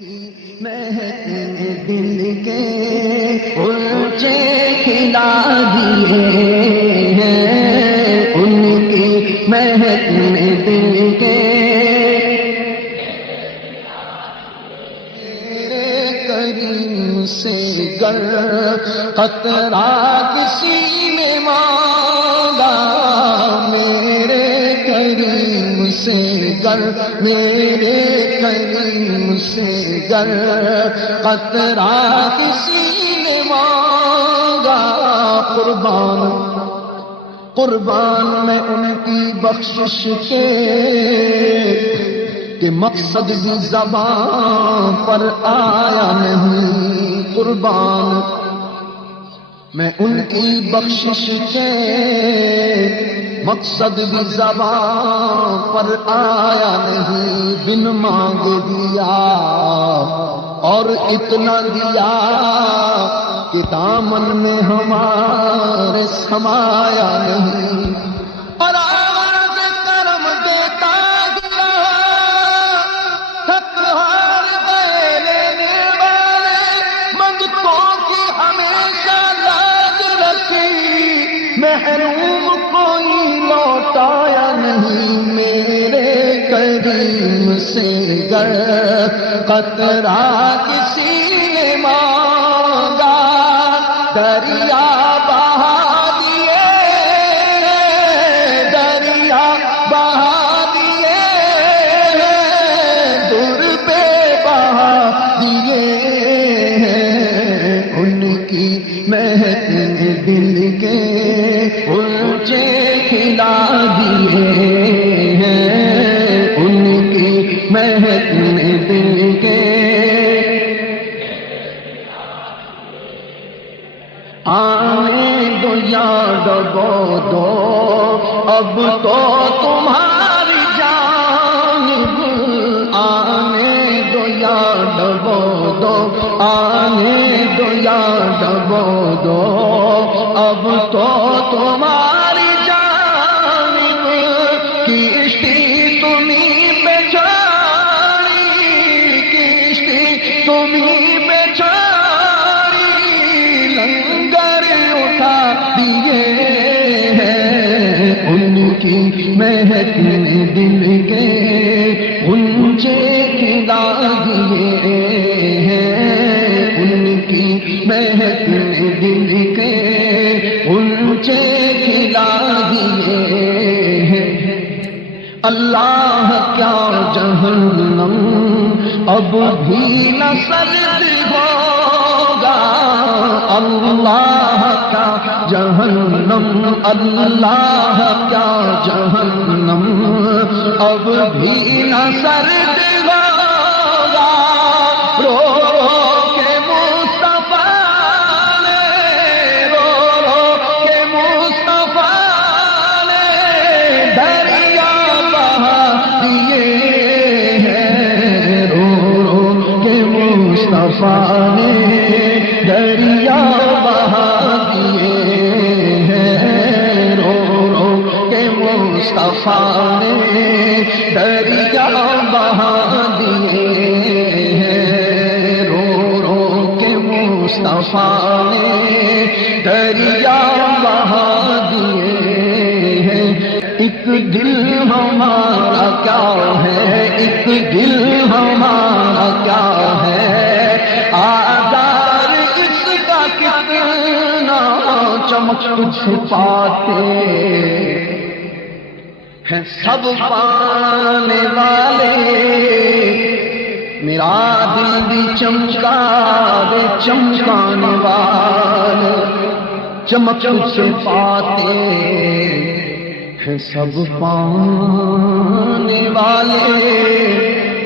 مہک نے دل کے اونچے کھلا دیے ہیں، ان کی مہک نے دل کے کریم سے گر قطرہ کسی نے مانگا، میرے کریم سے گر، میرے کریم سے گر قطرہ کسی نے مانگا، قربان میں ان کی بخشش کے کہ مقصد بھی زبان پر آیا نہیں، قربان میں ان کی بخشش کے مقصد بھی زبان پر آیا نہیں، بن مانگ دیا اور اتنا دیا کہ دامن میں ہمارے سمایا نہیں، اور آواز کرم دیتا گیا، تھک ہار گئے لینے والے، منگتوں کی ہمیشہ لاج رکھی، محروم کوئی لوٹایا نہیں، میرے کریم سے گر قطرہ کسی نے مانگا، دریا بہا دیے، دریا بہا دیے، دور پہ بہا دیے، ان کی مہک نے دل کے اونچے کھلا دیے ہیں، ان کی مہک نے دل کے آنے دو یا ڈبو دو، اب تو تمہاری جانب، آنے دو یا ڈبو دو، آنے دو یا ڈبو دو، اب تو تمہاری جانب، کشتی تمہیں پہ چھاڑی، کشتی تمہیں پہ چھاڑی، لنگر اٹھا دیے ہیں، ان کی مہک نے دل کے اونچے کھلا دیے ہیں، ان کی مہک نے دل کے اونچے کھلا دیے ہیں، اللہ کیا جہنم اب بھی نہ سرد ہوگا، اللہ کیا جہنم، اللہ کیا جہنم اب بھی نہ سرد ہوگا، رو رو کے مصطفیٰ نے، رو رو کے مصطفیٰ نے دریا بہا دیے ہیں، رو رو کے مصطفیٰ نے دریا بہا دیے ہیں، رو رو کے مصطفیٰ نے دریا بہا دیے ہیں، رو رو کے مصطفیٰ نے دریا بہا دیے ہیں، ایک دل ہمارا کیا ہے، ایک دل ہمارا کیا ہے، آزار اس کا کتنا چمک چھپاتے ہیں سب پانے والے، میرا دل بھی چمکا دے چمکانے والے، چمک چھپاتے ہیں سب پانے والے،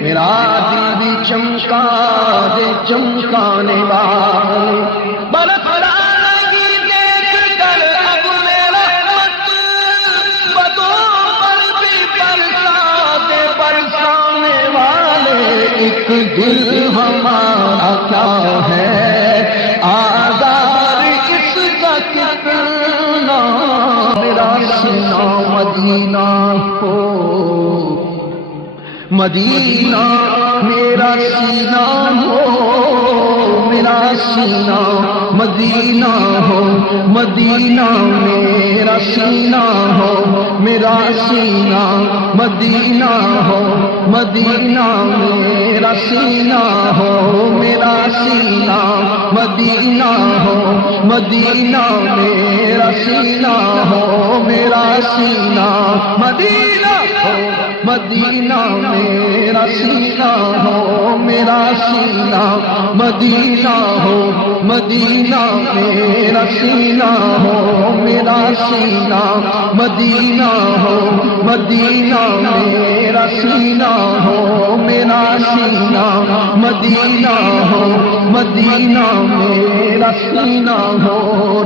میرا دل بھی چمکا دے چمکانے والے، برقرار ایک دل ہمارا کیا ہے، آزار اس کا کتنا، میرا سینہ مدینہ کو، مدینہ میرا سینہ ہو، میرا سینہ مدینہ ہو، مدینہ میرا سینہ ہو، میرا سینہ مدینہ ہو، مدینہ میرا سینہ ہو، میرا سینہ مدینہ ہو، مدینہ میرا سینہ ہو، میرا سینہ مدینہ ہو، مدینہ میرا سینہ ہو، میرا سینہ مدینہ ہو، مدینہ میرا سینہ ہو، میرا سینہ مدینہ ہو، مدینہ میرا سینہ ہو، میرا سینہ مدینہ ہو، مدینہ میرا سینہ ہو،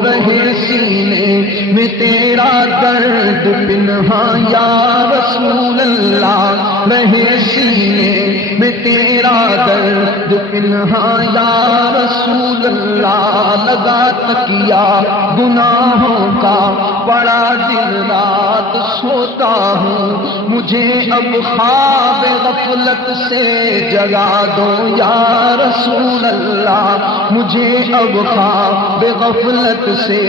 رہے سینے میں تیرا درد پنہاں یا رسول اللہ، رہے سینے میں تیرا درد پنہاں یا رسول اللہ، لگا تکیا گناہوں کا بڑا دن رات سوتا ہوں، مجھے اب خواب غفلت سے جگا دو یا رسول اللہ، مجھے اب خواب غفلت سے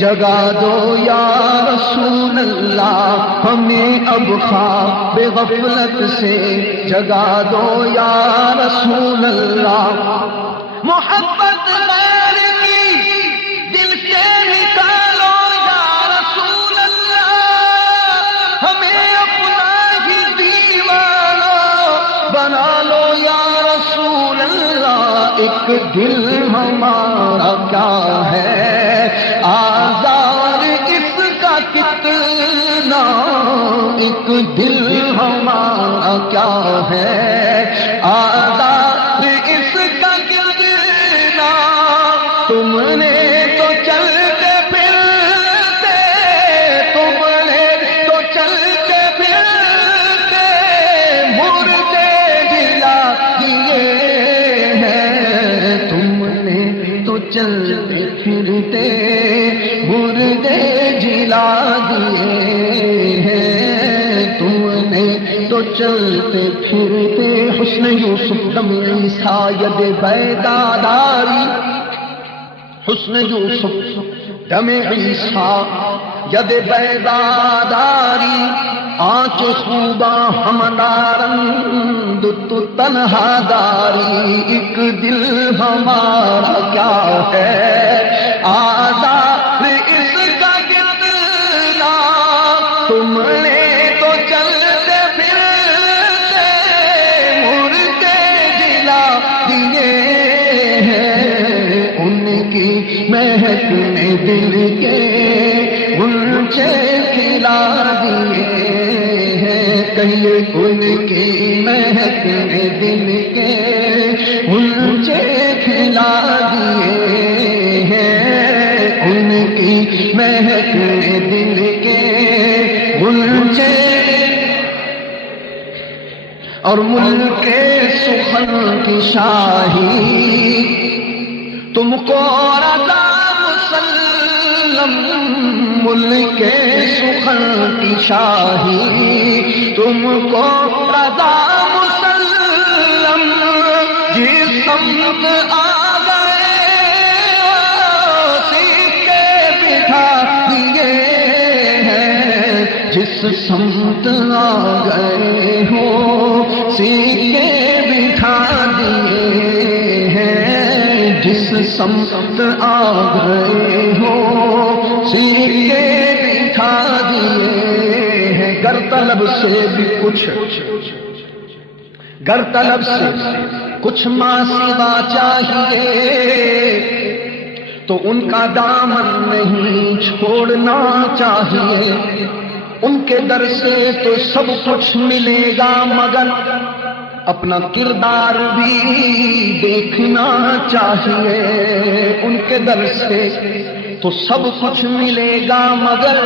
جگا دو یا رسول اللہ، ہمیں اب خواب غفلت سے جگا دو یا رسول اللہ، محبت غیر کی دل سے نکالو یا رسول اللہ، ہمیں اپنا ہی دیوانہ بنا لو یا رسول اللہ، ایک دل ہمارا کیا ہے آزار اس کا کتنا، ایک دل ہمارا کیا ہے آزار اس کا کتنا، تم نے تو چلتے پھرتے، تم نے تو چلتے پھرتے مردے جلا دیے ہیں، تم نے تو چلتے پھرتے مردے جلا دیے ہیں، تم نے تو چلتے پھرتے حسن یوسف دم عیسیٰ ید بیداداری، حسن یوسف دم عیسیٰ ید بیداداری، آنچ خوباں ہمدارند تو تنہا داری، ایک دل ہمارا کیا ہے آزار اس کا کتنا، تم نے تو چلتے پھرتے مردے جلا دیے ہیں، ان کی مہک نے دل کے غنچے کھلا دیے ہیں، کہیں ان کی مہک نے دل کے غنچے کھلا دیے ہیں، ان کی مہک نے دل کے غنچے، اور ملک سخن کی شاہی تم کو رضا مسلم، ملک سخن کی شاہی تم کو رضا مسلم، جس سمت آ گئے سیکھے بٹھا دیے ہیں، جس سمت آ گئے ہو سیکھے بٹھا دیے ہیں، جس سمت آ گئے ہو سیکھے بٹھا دیے ہیں، گر طلب سے بھی کچھ، گر طلب سے کچھ ماں سوا چاہیے تو ان کا دامن نہیں چھوڑنا چاہیے، ان کے در سے تو سب کچھ ملے گا مگر اپنا کردار بھی دیکھنا چاہیے، ان کے در سے تو سب کچھ ملے گا مگر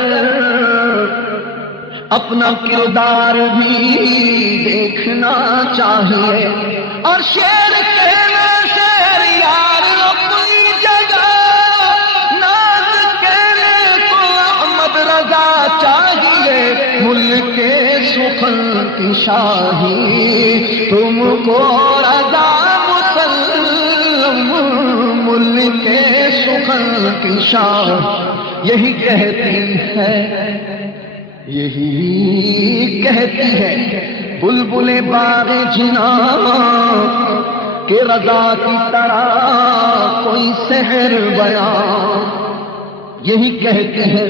اپنا کردار بھی دیکھنا چاہیے، اور شیر کہنا شیر یار اپنی جگہ، ناز کہنے کو احمد رضا چاہیے، ملک سخن کی شاہی، تم کو رضا مسلم ملک سخن کی شاہ یہی کہتی ہے، یہی کہتی ہے بلبل باغ جناں کہ رضا کی طرح کوئی سحر بیان، یہی کہتی ہے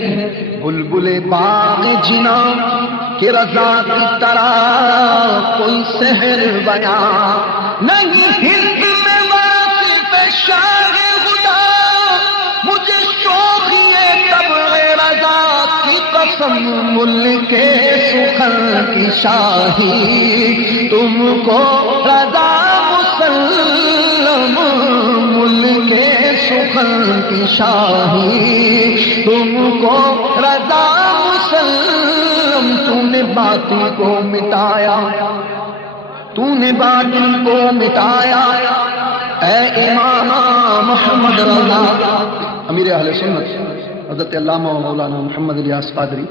بلبل باغ جناں کہ رضا کی طرح کوئی سحر بیان نہیں۔ ہند میں واقف شاہ خدا مجھے شوقی طبع رضا کی قسم، ملک سخن کی شاہی تم کو رضا مسلم ملک سخن کی شاہی تم کو رضا مسلم۔ تو نے باطل کو مٹایا، تو نے باطل کو مٹایا اے امام محمد رضا۔ امیر اہل سنت حضرت علامہ و مولانا محمد الیاس قادری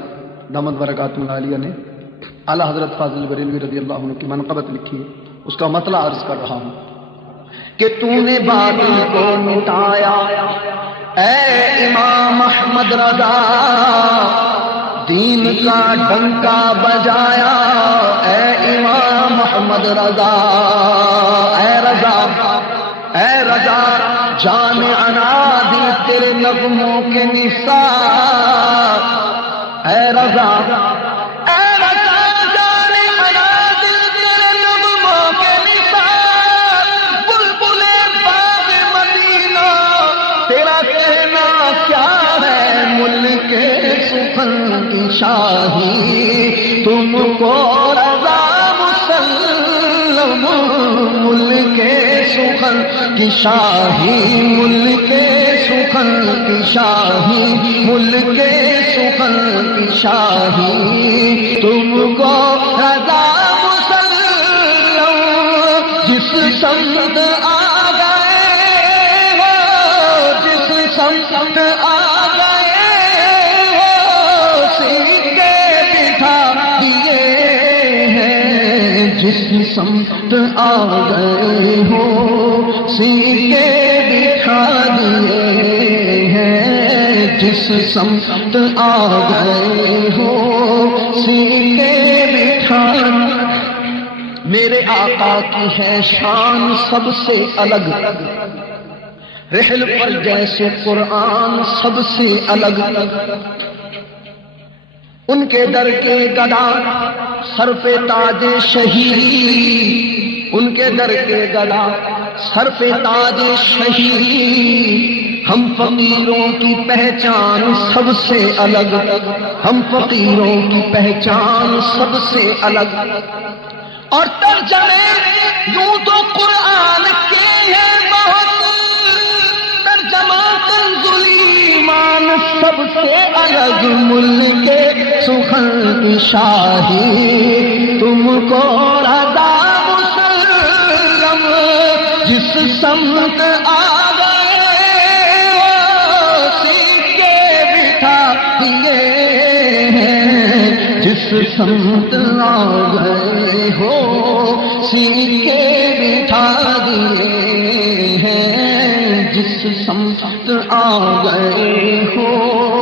دامت برکاتہ العالیہ نے اعلیٰ حضرت فاضل بریلوی رضی اللہ عنہ کی منقبت لکھی ہے، اس کا مطلع عرض کر رہا ہوں کہ تو نے باطل کو مٹایا اے امام احمد رضا، دین کا ڈنکا بجایا اے امام احمد رضا، اے رضا اے رضا جان عنادی تیرے نغموں کے نثار، اے رضا اے رضا جان عنادی تیرے نغموں کے نثار، بلبل باغ مدینہ تیرا کہنا کیا ہے، ملک سخن کی شاہی تم کو رضا مسلم ملک سخن کی شاہی، ملک سخن کی شاہی، ملک سخن کی شاہی تم کو رضا مسلم۔ جس سمت آ گئے ہو، جس سمت آ گئے ہو سیکھے بٹھا دیے ہیں، جس سمت آ گئے ہو سیکھے بٹھا دیے ہیں، جس سمت آ گئے ہو سیکھے بٹھا۔ میرے آقا کی ہے شان سب سے الگ، رحل پر جیسے قرآن سب سے الگ، ان کے در کے گدا سر پہ تاج شہید، ان کے در کے گدا سر پہ تاج شہید۔ ہم فقیروں کی پہچان سب سے الگ، ہم فقیروں کی پہچان سب سے الگ، اور ترجمے یوں تو قرآن کے ہیں بہت، ترجمہ کنز ایمان سب سے الگ، ملک سخن کی شاہی تم کو رضا مسلم، جس سمت آ گئے ہو سیکھے بٹھا دیے ہیں، جس سمت آ گئے ہو سیکھے بٹھا دیے ہیں، جس سمت آ گئے ہو